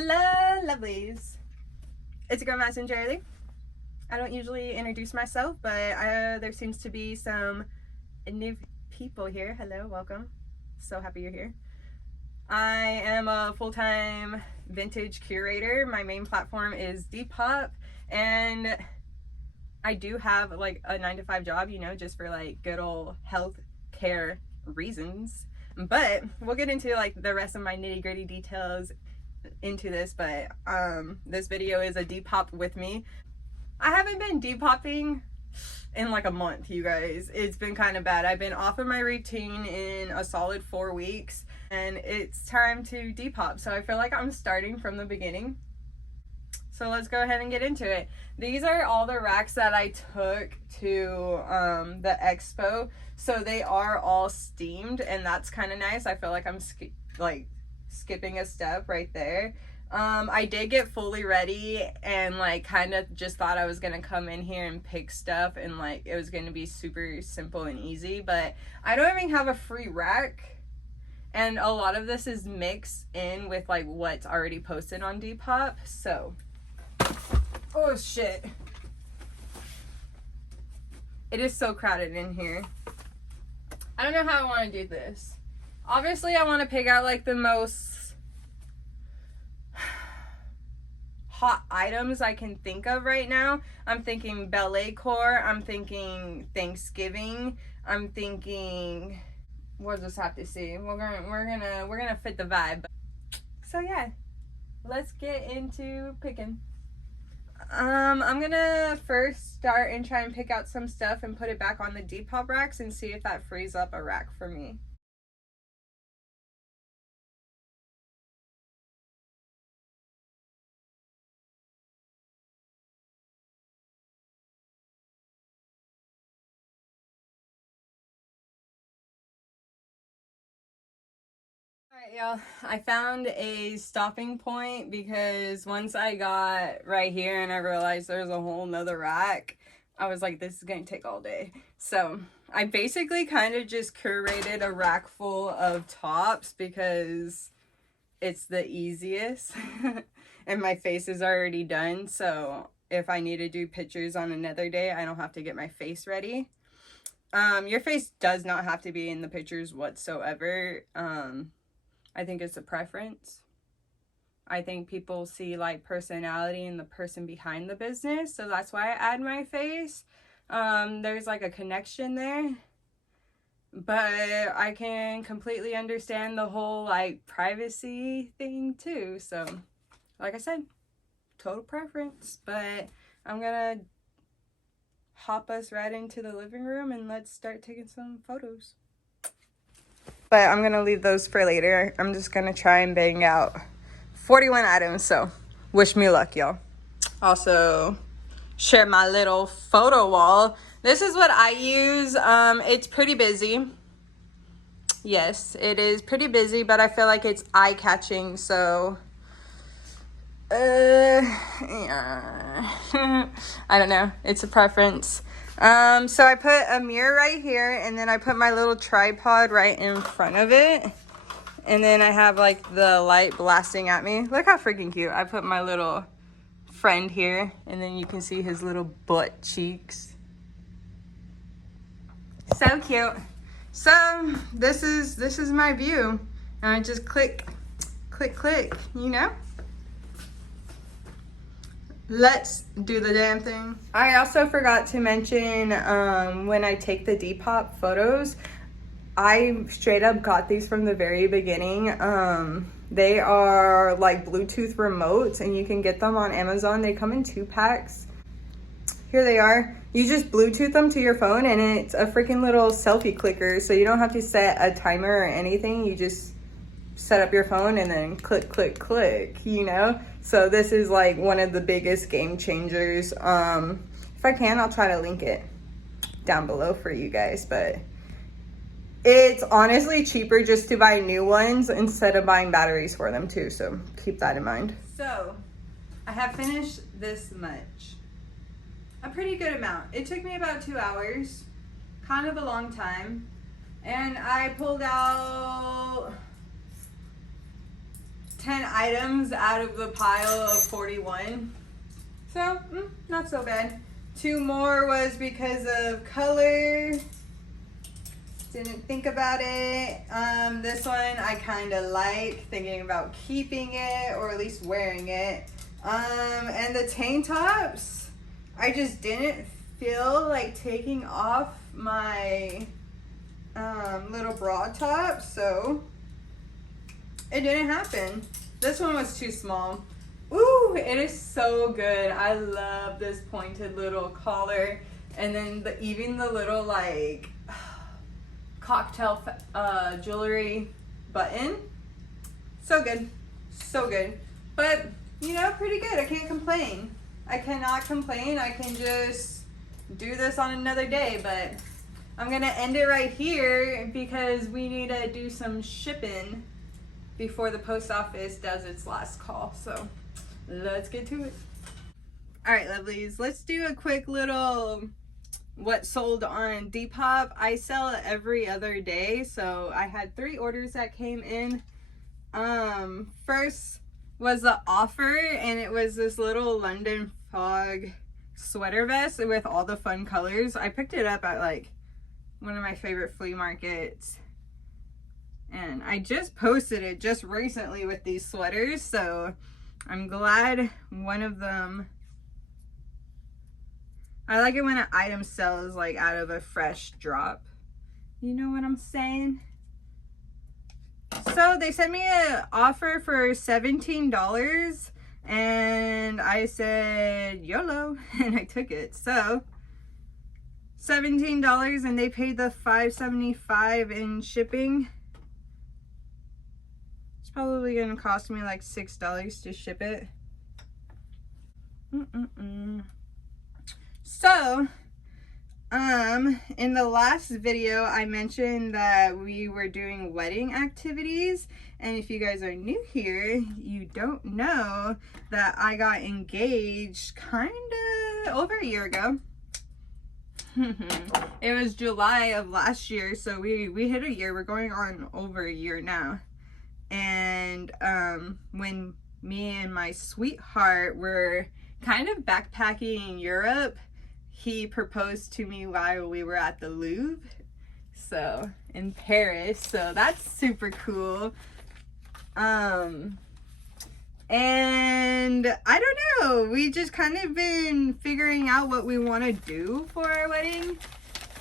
Hello, lovelies. It's your girl, MaddisonJaralee. I don't usually introduce myself, but there seems to be some new people here. Hello, welcome. So happy you're here. I am a full-time vintage curator. My main platform is Depop, and I do have like a 9-to-5 job, you know, just for like good old health care reasons. But we'll get into like the rest of my nitty-gritty details into this, but this video is a Depop with me. I haven't been depopping in like a month, you guys. It's been kind of bad. I've been off of my routine in a solid 4 weeks, and it's time to depop. So I feel like I'm starting from the beginning. So let's go ahead and get into it. These are all the racks that I took to the expo. So they are all steamed, and that's kind of nice. I feel like I'm skipping a step right there. I did get fully ready and like kind of just thought I was gonna come in here and pick stuff and like it was gonna be super simple and easy, but I don't even have a free rack, and a lot of this is mixed in with like what's already posted on Depop. So oh shit, it is so crowded in here. I don't know how I want to do this. Obviously I want to pick out like the most hot items I can think of right now. I'm thinking ballet core, I'm thinking Thanksgiving, I'm thinking, we'll just have to see. We're gonna fit the vibe. So yeah, let's get into picking. I'm gonna first start and try and pick out some stuff and put it back on the Depop racks and see if that frees up a rack for me. Alright, y'all, I found a stopping point because once I got right here and I realized there's a whole nother rack, I was like, this is gonna take all day. So I basically kind of just curated a rack full of tops because it's the easiest and my face is already done. So if I need to do pictures on another day, I don't have to get my face ready. Your face does not have to be in the pictures whatsoever. I think it's a preference. I think people see like personality in the person behind the business, so that's why I add my face. There's like a connection there, but I can completely understand the whole like privacy thing too. So like I said, total preference, but I'm gonna hop us right into the living room and let's start taking some photos. But I'm gonna leave those for later. I'm just gonna try and bang out 41 items, so wish me luck, y'all. Also, share my little photo wall. This is what I use. It's pretty busy. Yes, it is pretty busy, but I feel like it's eye-catching, so yeah. I don't know, it's a preference. So I put a mirror right here, and then I put my little tripod right in front of it, and then I have like the light blasting at me. Look how freaking cute. I put my little friend here, and then you can see his little butt cheeks. So cute. So this is my view, and I just click, you know. Let's do the damn thing. I also forgot to mention, when I take the Depop photos, I straight up got these from the very beginning. They are like Bluetooth remotes, and you can get them on Amazon. They come in 2 packs. Here they are. You just Bluetooth them to your phone, and it's a freaking little selfie clicker, so you don't have to set a timer or anything. You just set up your phone and then click, you know. So this is like one of the biggest game changers. If I can, I'll try to link it down below for you guys, but it's honestly cheaper just to buy new ones instead of buying batteries for them too, so keep that in mind. So I have finished this much, a pretty good amount. It took me about 2 hours, kind of a long time, and I pulled out 10 items out of the pile of 41. So, not so bad. 2 more was because of color. Didn't think about it. This one I kind of like, thinking about keeping it or at least wearing it. And the tank tops, I just didn't feel like taking off my little bra top, so it didn't happen. This one was too small. Ooh, it is so good. I love this pointed little collar, and then even the little like cocktail jewelry button. So good, so good. But you know, pretty good. I can't complain. I cannot complain. I can just do this on another day, but I'm gonna end it right here because we need to do some shipping before the post office does its last call. So let's get to it. All right, lovelies, let's do a quick little what sold on Depop. I sell every other day, so I had 3 orders that came in. First was the offer, and it was this little London Fog sweater vest with all the fun colors. I picked it up at like one of my favorite flea markets, and I just posted it just recently with these sweaters, so I'm glad one of them. I like it when an item sells like out of a fresh drop. You know what I'm saying? So they sent me an offer for $17, and I said YOLO, and I took it. So $17, and they paid the $5.75 in shipping. It's probably gonna cost me like $6 to ship it. So in the last video I mentioned that we were doing wedding activities, and if you guys are new here, you don't know that I got engaged kinda over a year ago. It was July of last year, so we hit a year. We're going on over a year now. And when me and my sweetheart were kind of backpacking in Europe, he proposed to me while we were at the Louvre, so in Paris, so that's super cool. And I don't know, we just kind of been figuring out what we want to do for our wedding,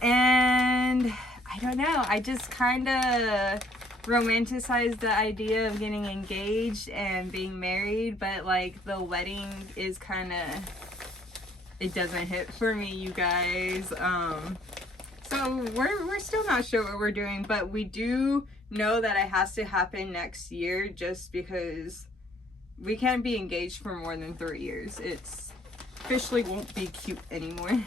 and I don't know, I just kind of romanticized the idea of getting engaged and being married, but like the wedding is kind of, it doesn't hit for me, you guys. So we're still not sure what we're doing, but we do know that it has to happen next year, just because we can't be engaged for more than 3 years. It's officially won't be cute anymore.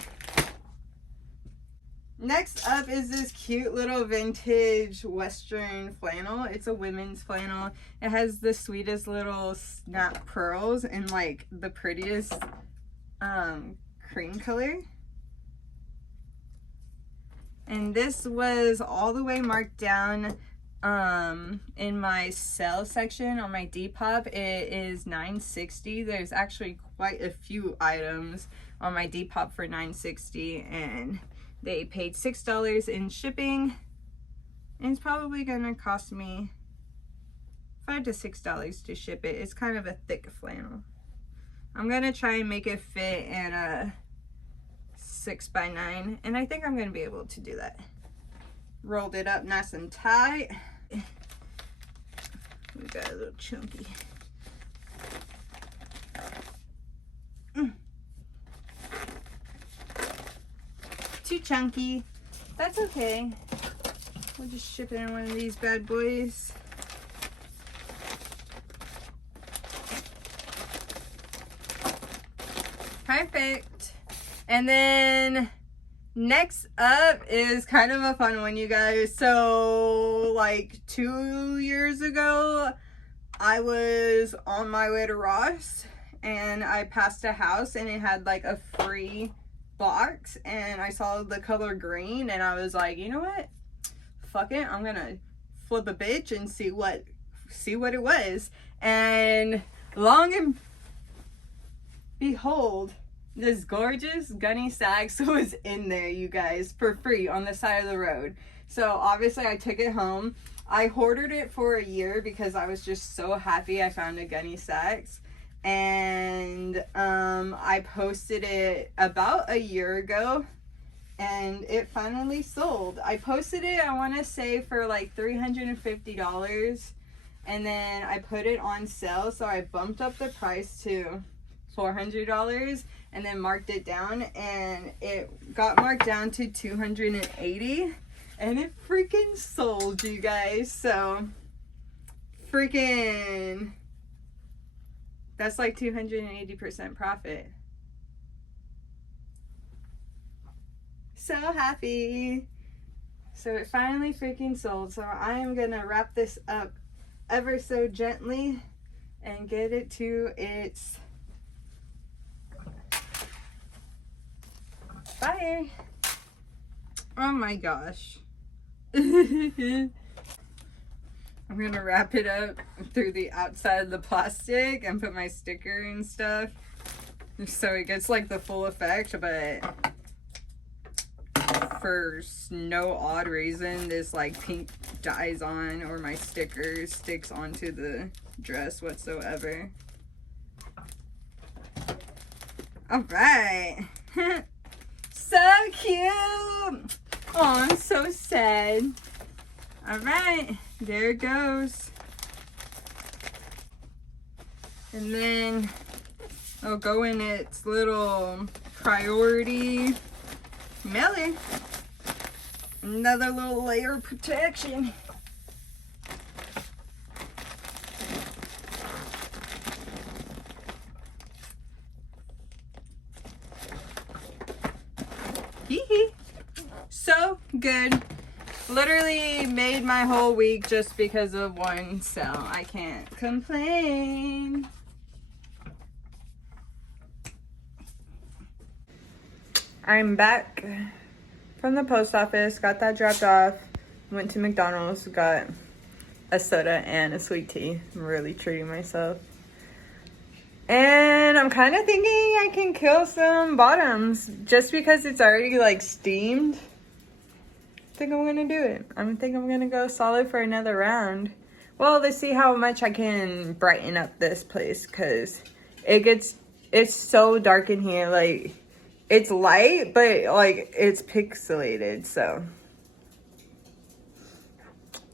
Next up is this cute little vintage Western flannel. It's a women's flannel. It has the sweetest little snap pearls and like the prettiest cream color. And this was all the way marked down in my sale section on my Depop. It is $9.60. There's actually quite a few items on my Depop for $9.60, and they paid $6 in shipping, and it's probably gonna cost me $5 to $6 to ship it. It's kind of a thick flannel. I'm gonna try and make it fit in a 6x9, and I think I'm gonna be able to do that. Rolled it up nice and tight. We got a little chunky. Too chunky. That's okay. We'll just ship it in one of these bad boys. Perfect. And then next up is kind of a fun one, you guys. So like 2 years ago, I was on my way to Ross, and I passed a house, and it had like a free box, and I saw the color green, and I was like, you know what, fuck it, I'm gonna flip a bitch and see what it was. And long and behold, this gorgeous gunny sax was in there, you guys, for free on the side of the road. So obviously I took it home. I hoarded it for a year because I was just so happy I found a gunny sax. And I posted it about a year ago, and it finally sold. I posted it, I want to say, for like $350, and then I put it on sale, so I bumped up the price to $400 and then marked it down, and it got marked down to $280, and it freaking sold, you guys. So freaking, that's like 280% profit. So happy. So it finally freaking sold. So I am gonna wrap this up ever so gently and get it to its fire. Oh my gosh. I'm gonna wrap it up through the outside of the plastic and put my sticker and stuff so it gets like the full effect, but for no odd reason this like pink dies on, or my sticker sticks onto the dress whatsoever. All right. So cute. Oh, I'm so sad. All right, there it goes. And then it'll go in its little priority mailer. Another little layer of protection. Hee hee. So good. Literally made my whole week just because of one, so I can't complain. I'm back from the post office, got that dropped off, went to McDonald's, got a soda and a sweet tea. I'm really treating myself. And I'm kind of thinking I can kill some bottoms just because it's already like steamed. I think I'm gonna do it. I think I'm gonna go solid for another round. Well, let's see how much I can brighten up this place, because it's so dark in here. Like, it's light, but like it's pixelated, so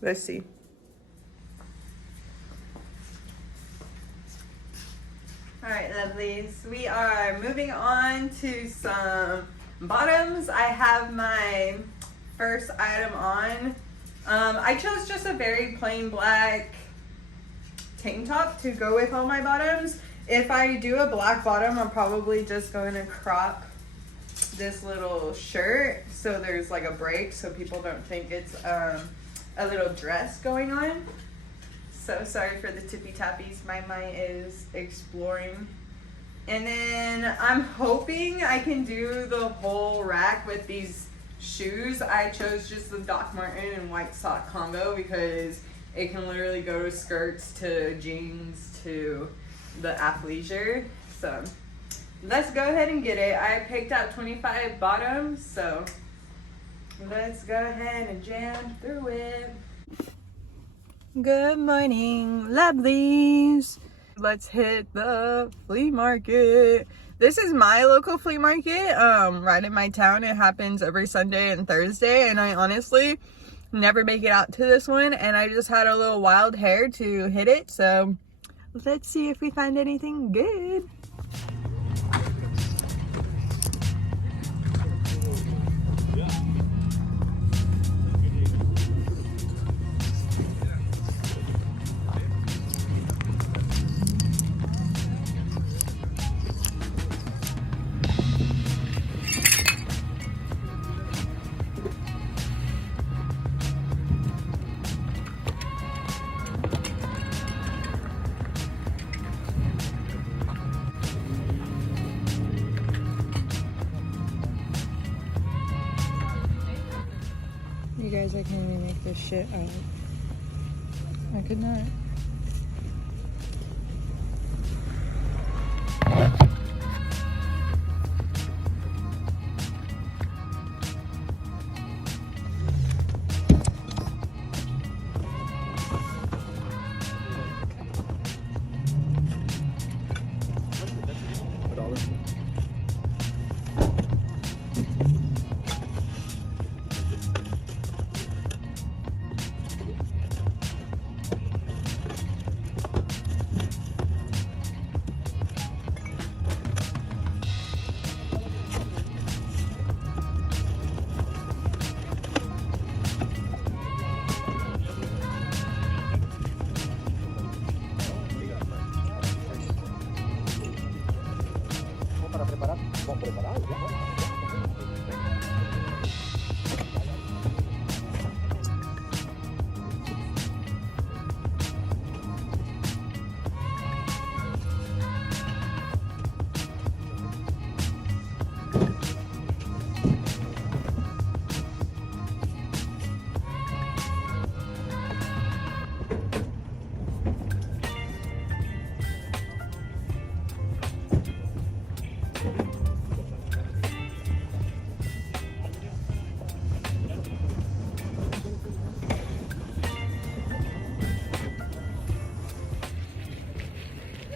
let's see. All right, lovelies, we are moving on to some bottoms. I have my first item on. I chose just a very plain black tank top to go with all my bottoms. If I do a black bottom, I'm probably just going to crop this little shirt so there's like a break so people don't think it's a little dress going on. So sorry for the tippy tappies, my mind is exploring. And then I'm hoping I can do the whole rack with these shoes. I chose just the Doc Marten and white sock combo because it can literally go to skirts, to jeans, to the athleisure. So let's go ahead and get it. I picked out 25 bottoms, so let's go ahead and jam through it. Good morning, lovelies. Let's hit the flea market. This is my local flea market, right in my town. It happens every Sunday and Thursday, and I honestly never make it out to this one, and I just had a little wild hair to hit it, so let's see if we find anything good. You guys, I can't even make this shit out. I could not.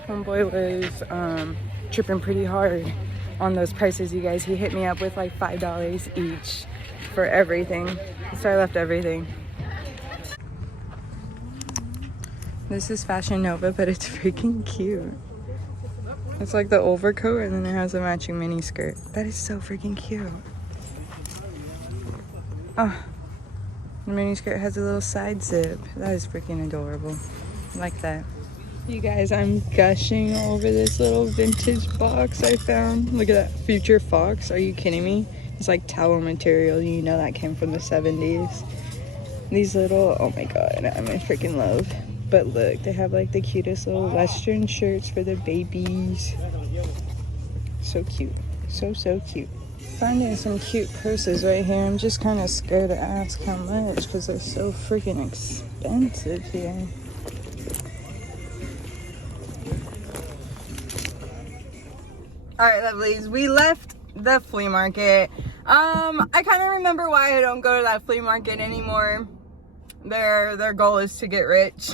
Homeboy was tripping pretty hard on those prices, you guys. He hit me up with like $5 each for everything, so I left everything. This is Fashion Nova, but it's freaking cute. It's like the overcoat and then it has a matching mini skirt. That is so freaking cute. Oh, the mini skirt has a little side zip. That is freaking adorable. I like that. You guys, I'm gushing over this little vintage box I found. Look at that, Future Fox. Are you kidding me? It's like towel material. You know that came from the 70s. These little, oh my god, I'm in freaking love. But look, they have like the cutest little Western shirts for the babies. So cute. So cute. Finding some cute purses right here. I'm just kind of scared to ask how much because they're so freaking expensive here. All right, lovelies, we left the flea market. I kind of remember why I don't go to that flea market anymore. Their goal is to get rich.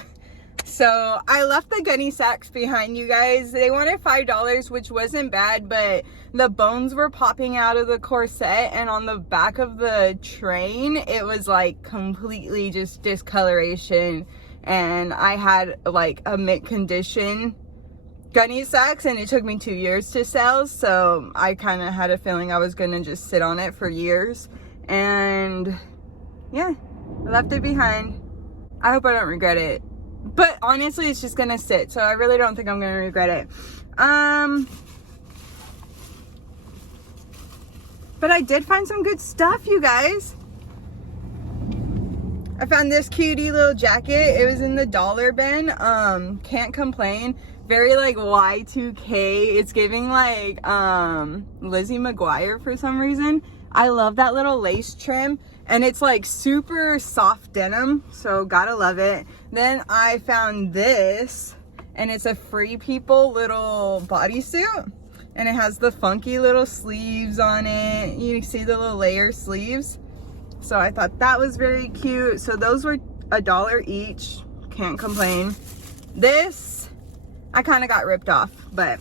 So I left the gunny sacks behind, you guys. They wanted $5, which wasn't bad, but the bones were popping out of the corset, and on the back of the train, it was like completely just discoloration, and I had like a mint condition gunny sacks, and it took me 2 years to sell, so I kind of had a feeling I was gonna just sit on it for years, and yeah, I left it behind. I hope I don't regret it, but honestly it's just gonna sit, so I really don't think I'm gonna regret it. But I did find some good stuff, you guys. I found this cutie little jacket. It was in the dollar bin. Can't complain. Very like Y2K. It's giving like Lizzie McGuire for some reason. I love that little lace trim, and it's like super soft denim, so gotta love it. Then I found this, and it's a Free People little bodysuit, and it has the funky little sleeves on it. You see the little layer sleeves, so I thought that was very cute. So those were $1 each. Can't complain. This I kind of got ripped off, but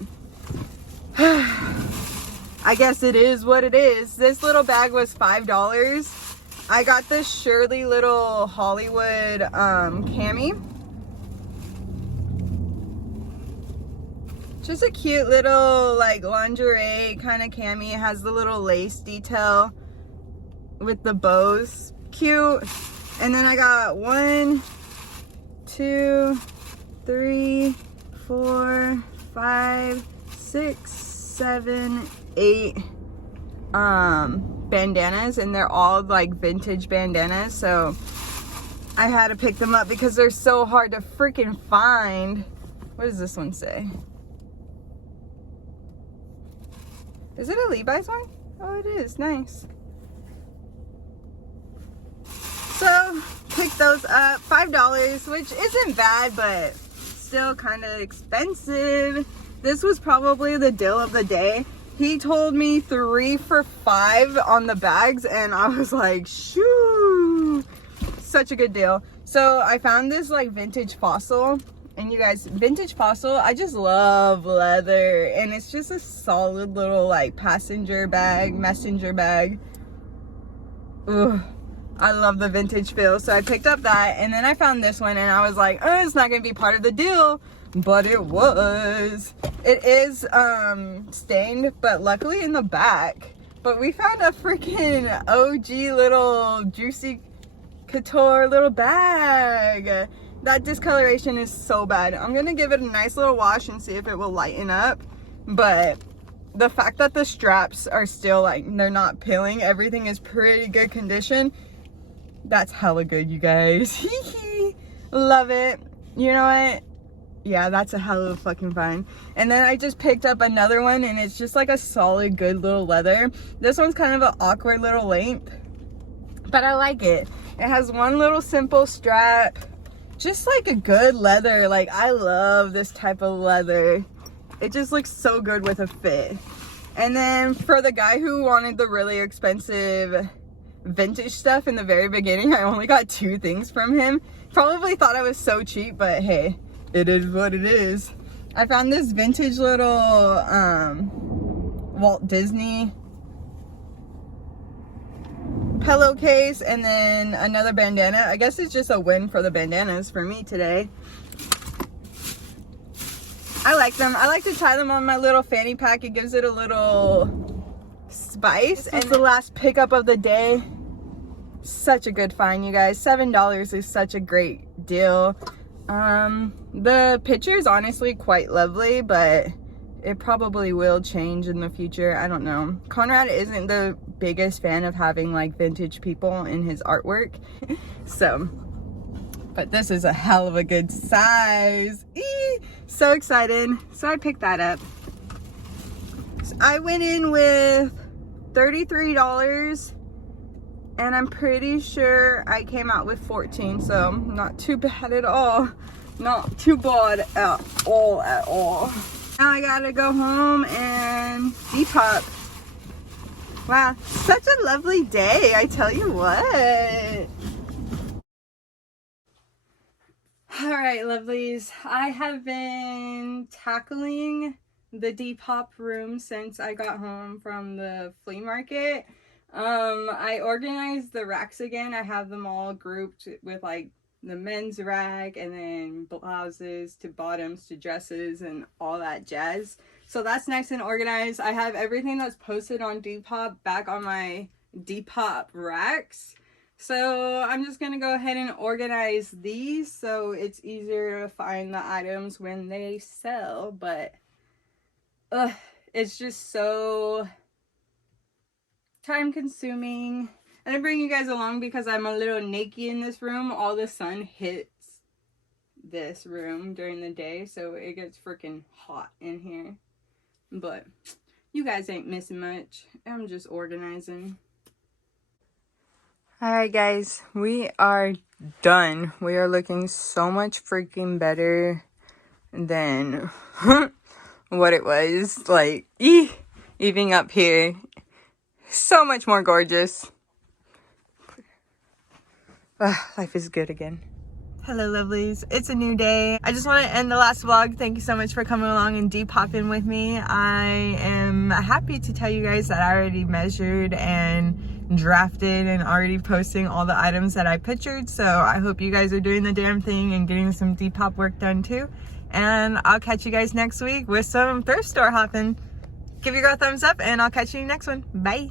I guess it is what it is. This little bag was $5. I got this Shirley little Hollywood cami. Just a cute little like lingerie kind of cami. It has the little lace detail with the bows. Cute. And then I got 1, 2, 3, 4, 5, 6, 7, 8 bandanas, and they're all like vintage bandanas, so I had to pick them up because they're so hard to freaking find. What does this one say? Is it a Levi's one? Oh, it is. Nice. So pick those up. $5, which isn't bad, but still kind of expensive. This was probably the deal of the day. He told me 3 for $5 on the bags, and I was like, shoo, such a good deal. So I found this like vintage fossil, And you guys, vintage fossil, I just love leather, and it's just a solid little like messenger bag. Ugh, I love the vintage feel. So I picked up that, and then I found this one, and I was like, oh, it's not gonna be part of the deal, but it was. It is stained, but luckily in the back. But we found a freaking OG little Juicy Couture little bag. That discoloration is so bad. I'm gonna give it a nice little wash and see if it will lighten up. But the fact that the straps are still like, they're not peeling, everything is pretty good condition. That's hella good, you guys. Love it. You know what? Yeah, that's a hell of a fucking find. And then I just picked up another one, and it's just like a solid good little leather. This one's kind of an awkward little length, but I like it. It has one little simple strap. Just like a good leather. Like, I love this type of leather. It just looks so good with a fit. And then for the guy who wanted the really expensive vintage stuff in the very beginning, I only got 2 things from him. Probably thought I was so cheap, but hey, it is what it is. I found this vintage little Walt Disney pillowcase, and then another bandana. I guess it's just a win for the bandanas for me today. I like them. I like to tie them on my little fanny pack. It gives it a little spice. And the last pickup of the day. Such a good find, you guys. $7 is such a great deal. The picture is honestly quite lovely, but it probably will change in the future. I don't know. Conrad isn't the biggest fan of having like vintage people in his artwork. So, but this is a hell of a good size. Eee! So excited. So I picked that up. So I went in with $33, and I'm pretty sure I came out with 14, so not too bad at all. Not too bad at all. Now I gotta go home and Depop. Wow, such a lovely day, I tell you what. Alright, lovelies, I have been tackling the Depop room since I got home from the flea market. I organized the racks again. I have them all grouped with like the men's rack, and then blouses to bottoms to dresses and all that jazz. So that's nice and organized. I have everything that's posted on Depop back on my Depop racks. So I'm just gonna go ahead and organize these so it's easier to find the items when they sell. But it's just so time consuming. And I bring you guys along because I'm a little naked in this room. All the sun hits this room during the day, so it gets freaking hot in here. But you guys ain't missing much. I'm just organizing. Alright guys, we are done. We are looking so much freaking better than what it was. Like, even up here. So much more gorgeous. Life is good again. Hello lovelies, it's a new day. I just want to end the last vlog. Thank you so much for coming along and depopping with me. I am happy to tell you guys that I already measured and drafted and already posting all the items that I pictured. So I hope you guys are doing the damn thing and getting some Depop work done too. And I'll catch you guys next week with some thrift store hopping. Give your girl a thumbs up, and I'll catch you next one. Bye.